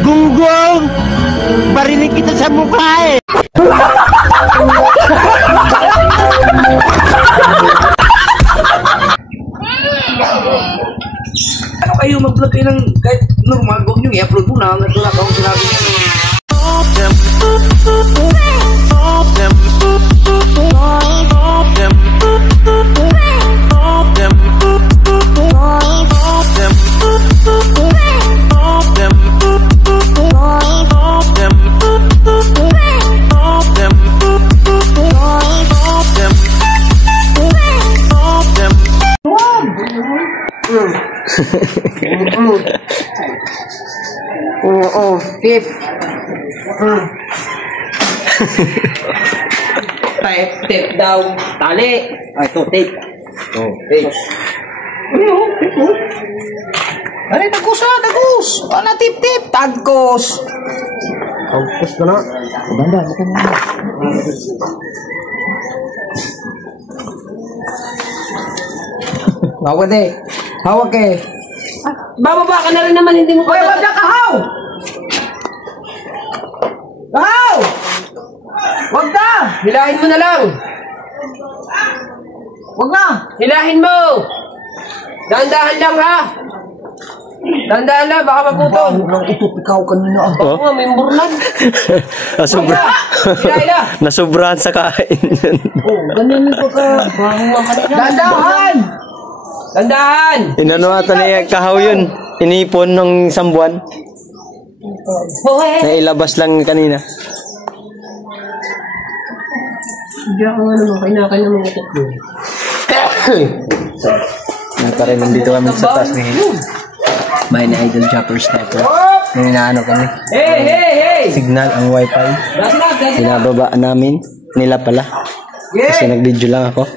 Gunggong! Barinig kita sa mukha eh! Ano kayo mag-vlog kayo ng kahit normal, huwag nyo i-upload mo na. Ito na akong sinabi niya. Tip. Tip daw. Tali. Ay, ito, tip. Tip. Ay, tagos ha, tagos. Wala, tip. Tagos. Tagos ka na. Banda, bukan na. Hawak eh. Hawak eh. Bababa ka na rin naman, hindi mo pa. Hoy, wag na kahaw! Kahaw! Wag na! Hilahin mo na lang. Wag na! Hilahin mo! Dahan-dahan lang ha! Dahan-dahan lang, baka maputol. Ito, ikaw kanina. Baka nga, may murnan. Nasubrahan sa kain. Oh, ganyan yung pagka. Dahan-dahan! Dahan-dahan! Inano ata niya kahaw yun. Inipon ng isang buwan. Nailabas lang kanina. Hindi ako nga naman, kanya-kanya mga tatlo. Natarin, nandito kami sa taas ni May na Idol Chopper Sniper. Ninaano kami. Hey! Signal ang wifi. Sinababa namin. Nila pala. Kasi nag-video lang ako.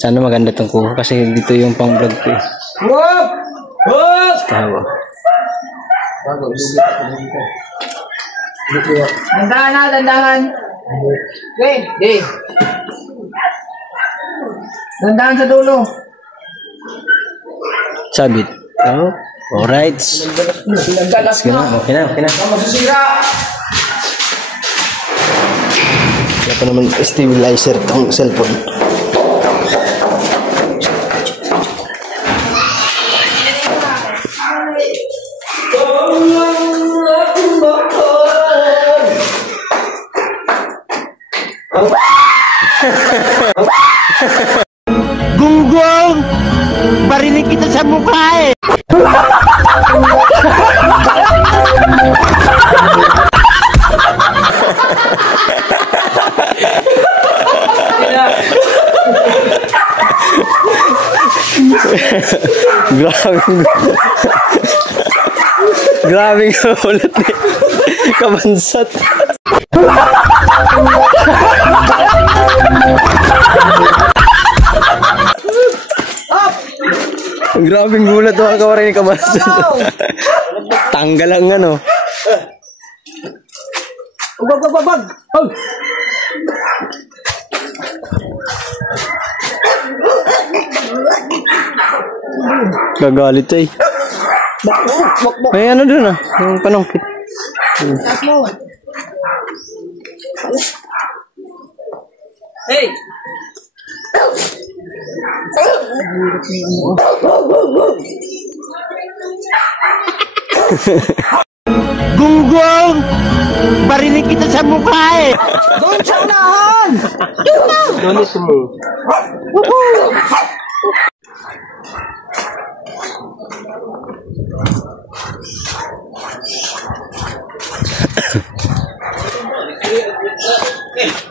Sana maganda tong kuha kasi dito yung pang vlog ko eh. Whoop! Whoop! Tawa. Dandahan na, dandahan. Hey! Dandahan sa dulo. Sabit. Oh, alright. Let's go na. Okay na. Masisira! Wala pa naman stabilizer tong cellphone. Gunggong! Barinig kita sa mukha eh! Grabing ulit ni Kabansat. Grabing gulat mga kawarin ni Kabansat. Tanggal ang ano. Bag! Gagalit eh. May ano dun ah, yung panungkit. Hey! Gunggong! Barinig kita sa mukha eh! Doon sa unahan! Doon ito mo.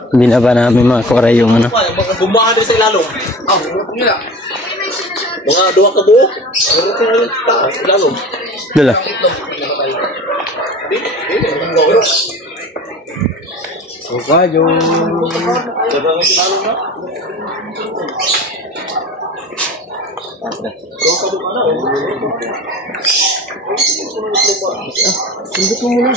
Binaba namin mga kore yung ano. Bumahan din sa ilalong. Mga duwa ka buo. Ilalong. Dala. Okay, yung... Sundot mo muna.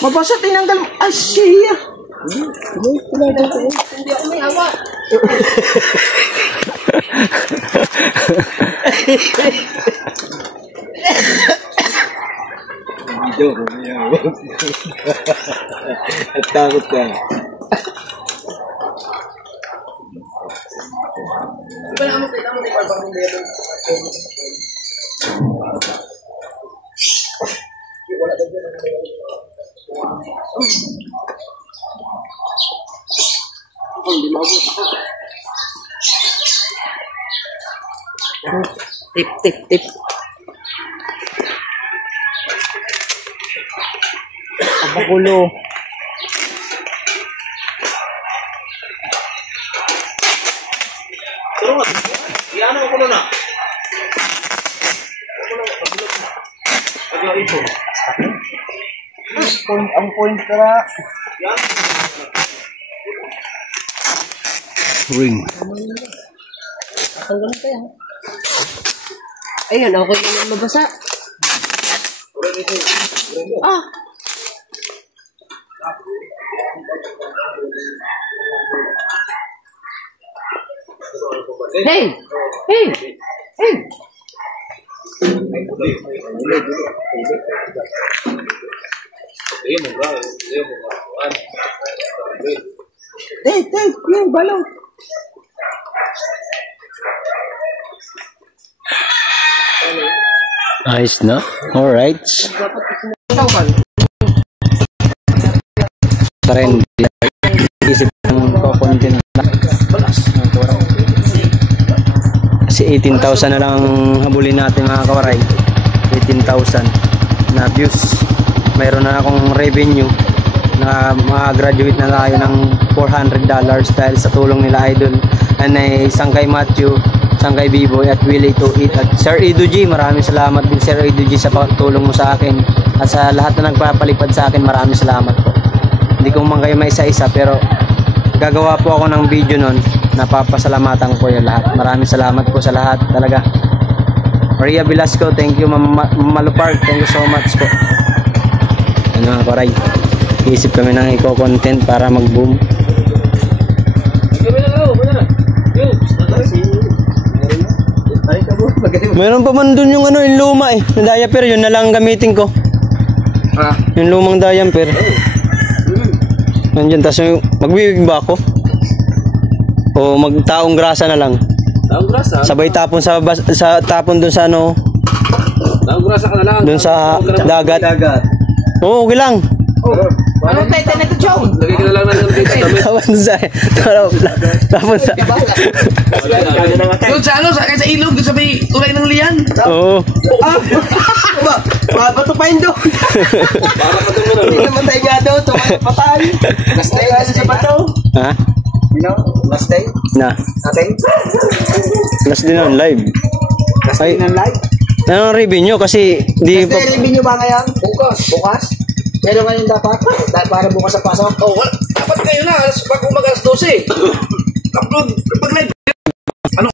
Mabasa tinanggal mo. Ay, siya. Hindi ako may hawa. At takot ka. Tip. Abakulo. Yan ang kulo na. Ang point ka. Ring. Ayun, ako yung mabasa. Ah! Hey! Yung balong. Ayos na. Alright. Trend. Isip ng content na. Kasi 18,000 na lang habulin natin mga kawaray. 18,000 na views. Mayroon na akong revenue na mag-graduate na tayo ng $400 dahil sa tulong nila Idol. And isang kay Matthew, isang kay Biboy at Willie to Eat at Sir Edu G. Maraming salamat din Sir Edu G sa tulong mo sa akin at sa lahat na nagpapalipad sa akin. Maraming salamat po. Hindi ko man kayo maisa-isa pero gagawa po ako ng video nun. Napapasalamatan ko yung lahat. Maraming salamat po sa lahat talaga. Maria Velasco, thank you. Malu Park, thank you so much po. Ano mga koray, isip kami ng eco-content para mag-boom. Meron pa man dun yung ano, yung luma eh. Yung diaper, yun na lang gamitin ko. Yung lumang diaper. Nandiyan, tas yung magbibig ba ako? O magtaong grasa na lang? Taong grasa? Sabay tapon sa tapon dun sa ano? Taong grasa ka na lang. Dun sa dagat. Oo, okay lang. Anong title nito, Chong? Lagay ka na lang ng Tapon sa Doon sa ano, sa ilog, doon sa may tulay ng liyan. Oo. Bato pa yun doon. Para pa ito mo Hindi naman tayo nga doon. Patay. Last day kasi sa bato. Ha? You know, last day. Na. Natin. Last din on live. Last day ng live. Anong revenue kasi di Last day review nyo ba ngayon? Bukas? Meron nga yung dapat? Para bukas sa pasok? Oh, dapat kayo na, pag umagas 12. Upload, pag live. Ano?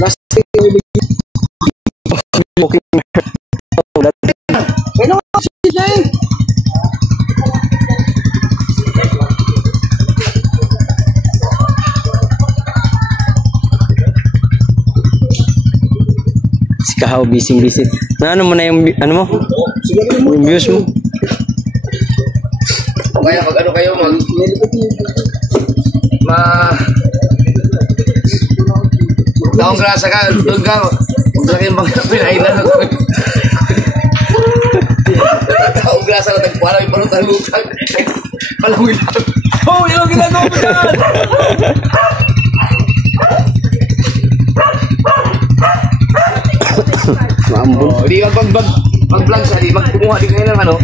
Last day review. booking. Ano nga siya eh? Si Kahaw busy. Na ano mo na yung ano mo? Yung views mo. Kaya pag ano kayo taong grasa ka, doon ka, laki yung mga pinailan ako. Taong grasa na tagpala, may palutang-lutang. Palawin lang. Oh, yun ang ginagawa mo yan! Maambon. Oh, di mag-vlog sa, di mag-kumuha din kayo ng ano.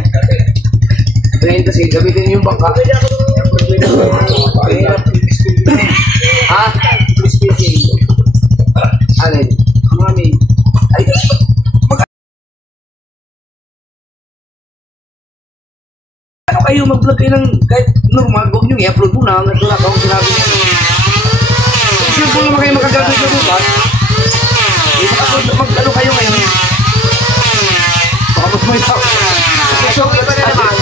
Ngayon kasi, gamitin yung bangka. Ha? Ano yun? Mami. Ay, ano kayo mag-vlog kayo ng kahit normal, huwag nyo i-upload mo. lang, ito lang akong sinabi niya. Sure po naman kayo magkagagawin sa bukas. Mag-ano kayo ngayon? Baka magmayaw. So, iba na naman.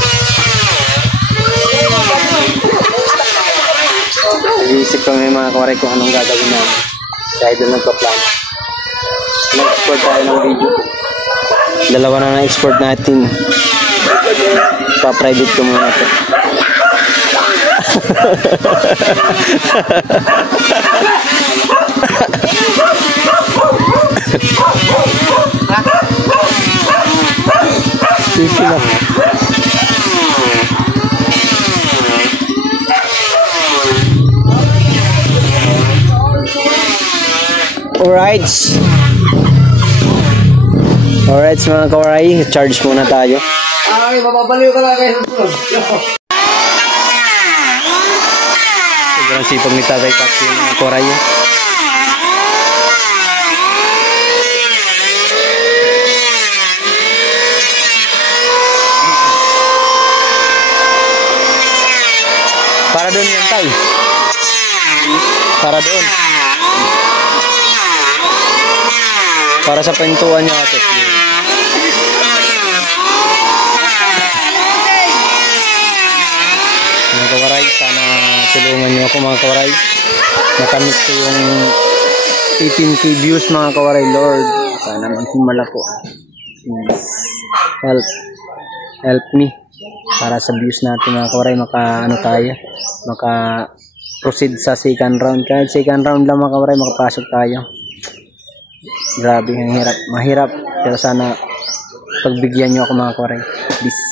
Nag-iisip kami mga kawaray kung anong gagawin namin. Si Idol nagpa-plano. Nag-export tayo ng video. Dalawa na na-export natin. Pa-private ko muna ito. Sisi lang. Alright mga kawaray, charge muna tayo. Ay, mapapaliw ka lang kayo. Sobrang sipag ni Tatay Paxi mga kawaray. Para doon yan, Tay. Para doon. Para sa pintuan niya ate. Mga kawaray, sana tulungan niyo ako mga kawaray. Makamit ko yung 18k views mga kawaray, Lord. Sana magsimala ko. Help me. Para sa views natin mga kawaray, maka proceed sa second round. Kahit second round lang mga kawaray, makapasok tayo. Grabe, ang hirap. Mahirap. Pero sana pagbigyan nyo ako mga kawaray. Please.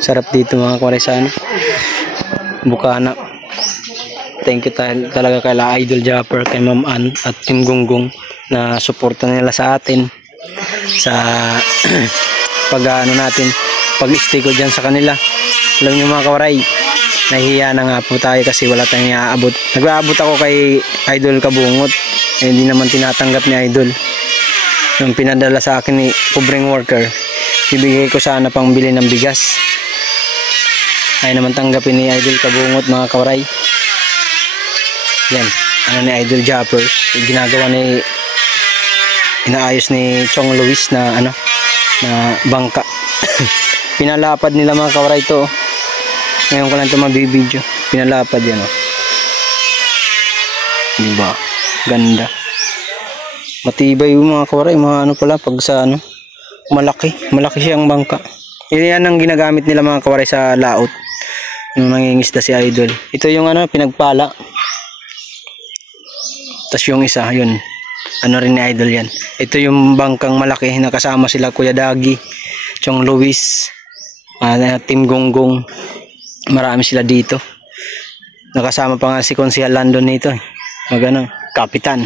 Sarap dito mga kawaray sa ano, Bukana. Thank you talaga kay Idol Japper, kay Ma'am Ann at Team Gonggong na suporta nila sa atin sa pag-stay ko dyan sa kanila. Alam nyo mga kawaray, nahihiya na nga po tayo kasi wala tayong iaabot. Nag-aabot ako kay Idol Kabungot, eh, hindi naman tinatanggap ni Idol yung pinadala sa akin ni pobreng worker. Ibigay ko sana pang bili ng bigas, ay naman tanggapin ni Idol Kabungot mga kawaray. Yan, ano ni Idol Japper, ginagawa ni inaayos ni Chong Luis na ano, na bangka. Pinalapad nila mga kawaray ito. Ngayon ko lang ito mabibidyo. Pinalapad yan, oh. Diba? Ganda. Matibay yung mga kawaray, mga ano pala pag sa ano, malaki siyang bangka. Yan ang ginagamit nila mga kawaray sa laot nung nangingisda si Idol. Ito yung ano, pinagpala. Tapos yung isa, yun, ano rin ni Idol yan. Ito yung bangkang malaki na kasama sila Kuya Dagi, Chong Luis, Team Gonggong. Marami sila dito. Nakasama pa nga si Konsehal Landon nito, magano, kapitan.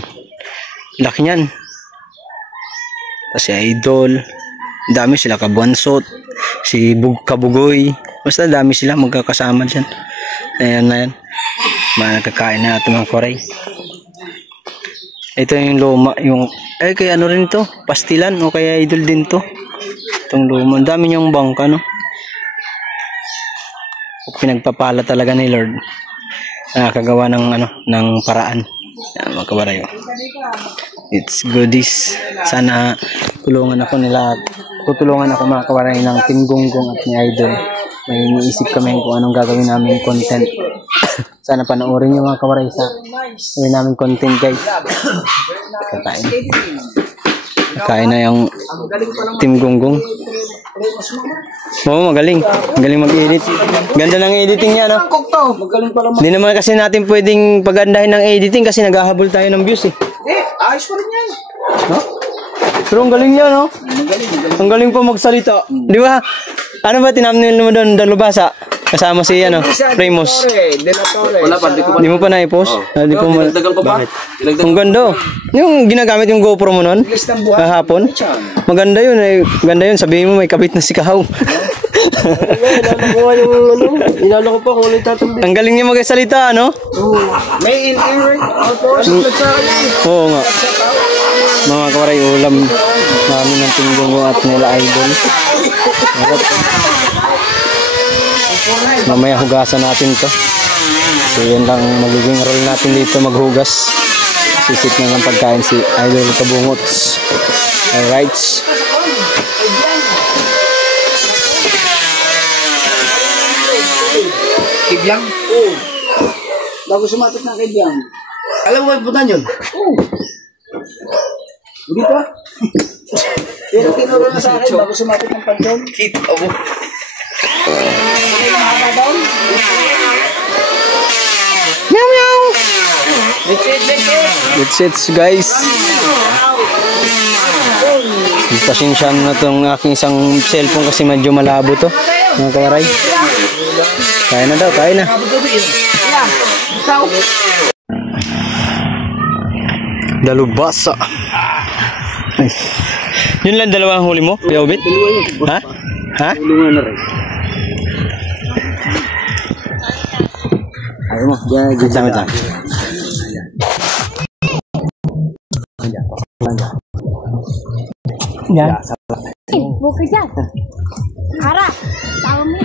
Laki niyan. Tapos si Idol, dami sila, Kabuansot, si Kabugoy, basta dami sila magkakasama dyan. Ayan na yan, makakain na natin mga koray. Ito yung luma, yung, kaya ano rin to, pastilan o kaya Idol din to. Itong luma, dami niyang bangka, no? Pinagpapala talaga ni Lord. Nakakagawa ng ano, ng paraan. Yan, mga kabaray. It's goodies. Sana tulungan ako mga kabaray ng Team Gonggong at ni Idol. May iniisip kami kung anong gagawin namin content. Sana panoorin niyo mga kabaray sa gawin namin content, guys. Kakain na yung Team Gonggong. Oo, magaling mag-edit. Ganda ng editing niya, no? Hindi naman kasi natin pwedeng pagandahin ng editing kasi naghahabol tayo ng views, eh. Ayos pa rin yan. No? Pero ang galing niya, no? Ang galing pa magsalita. Di ba? Ano ba tinamnil mo doon, Dalubasa? Kasama si ano, Ramos. Wala pa, Di mo pa na-i-post? Di po mo. Dinagdagan ko pa. Ang ganda. Yung ginagamit yung GoPro mo noon, kahapon. Maganda yun. Ganda yun. Sabihin mo may kabit na si Kahaw. Inalakuha yung ano. Inalakuha pa kung ano yung tatambi. Ang galing niya magsalita, ano? May in-ear. Oo nga. Mga kawaray, ulam namin ng Pinggong at nila Idol. Harap. Mamaya hugasan natin to. So yan lang magiging role natin dito, maghugas. Sisit na ng pagkain si Idol Kabungots. Alright. Kibyang? Oo. Bago sumatot ng kaibigan. Alam mo ba yung putan yun? Oo. Hindi pa. Pero tinuro na sa akin bago sumatot ng panchon. Kita mo. Meow meow. That's That's it guys. Pasensya na itong aking isang cellphone kasi medyo malabo to. Mga kawaray. Kaya na daw, kaya na. Dalubasa. Ay. Yun lang dalawang huli mo, Kuya Obit? Ha? Ha? Tulungan na rin. Ayaw mo, dyan sama tayo. Yan. Buka dyan. Harap. Tawa mo.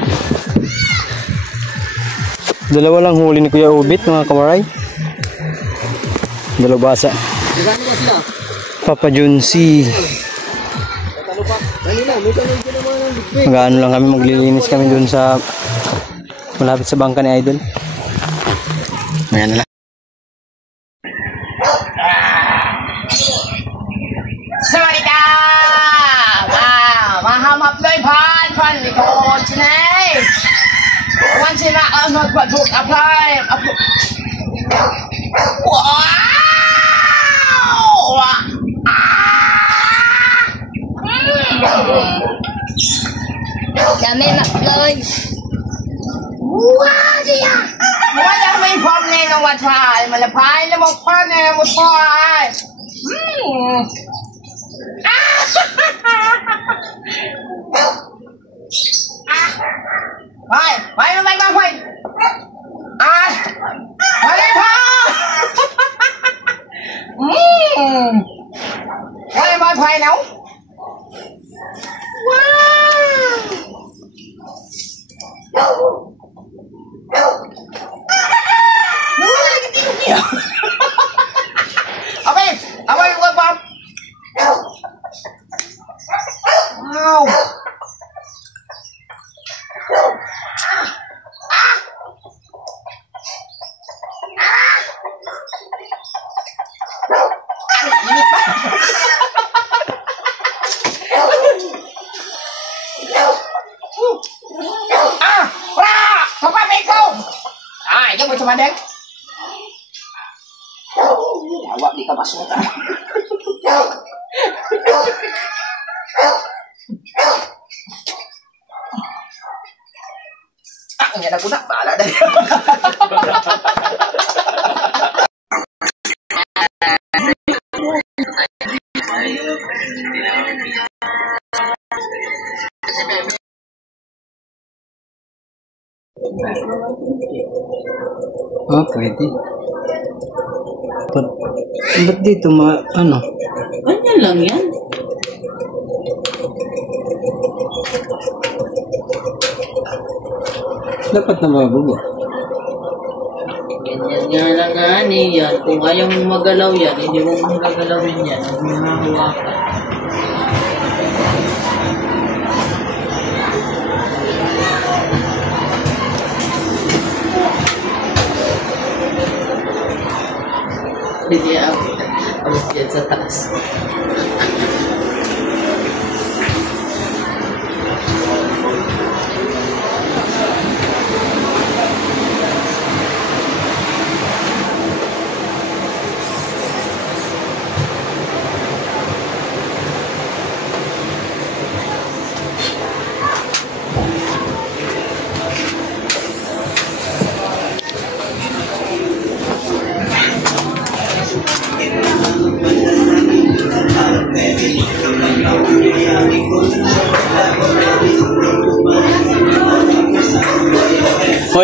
Dalawa lang huli ni Kuya Obit, mga kawaray. Dalubasa. Papa Junsi. Mag-ano lang kami, maglilinis kami dun sa malapit sa bangka ni Idol. Ayan na lang. Sawadika! Mahamap loy pan likod sinay. Wan sila ang magpaduk apply. Wow! Kami nak loy. Wow siya! Wala may problem ng watay. Malapay na mo pa na mo pa. Mày. Mày pa. Mày phải nấu. Abay, wag ba? Wow. Papa Meko. Jangan macam mana? Awak di kamar semua. Ini ada guna bala dah. Oh, pwede. Ba't dito ano? Ganyan lang yan. Dapat na mabubo. Ganyan nga lang nga yan. Kung ayaw mong magalaw yan, hindi mo mong gagalawin yan. Huwag mo mahawakan. Hindi abot yan sa taas.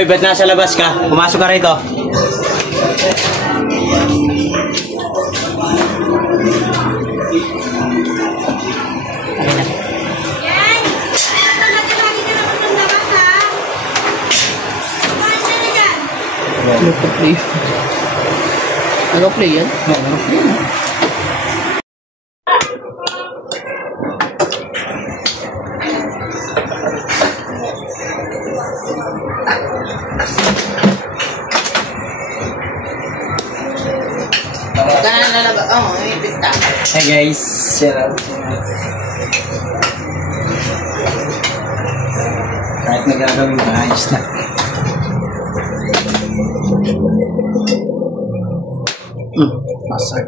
ba't nasa labas ka? Pumasok ka rito. Nag-play yan? Ganun na lang. Oo, may pista. Hey guys, kahit nagagawin ko, ayos na. Masak.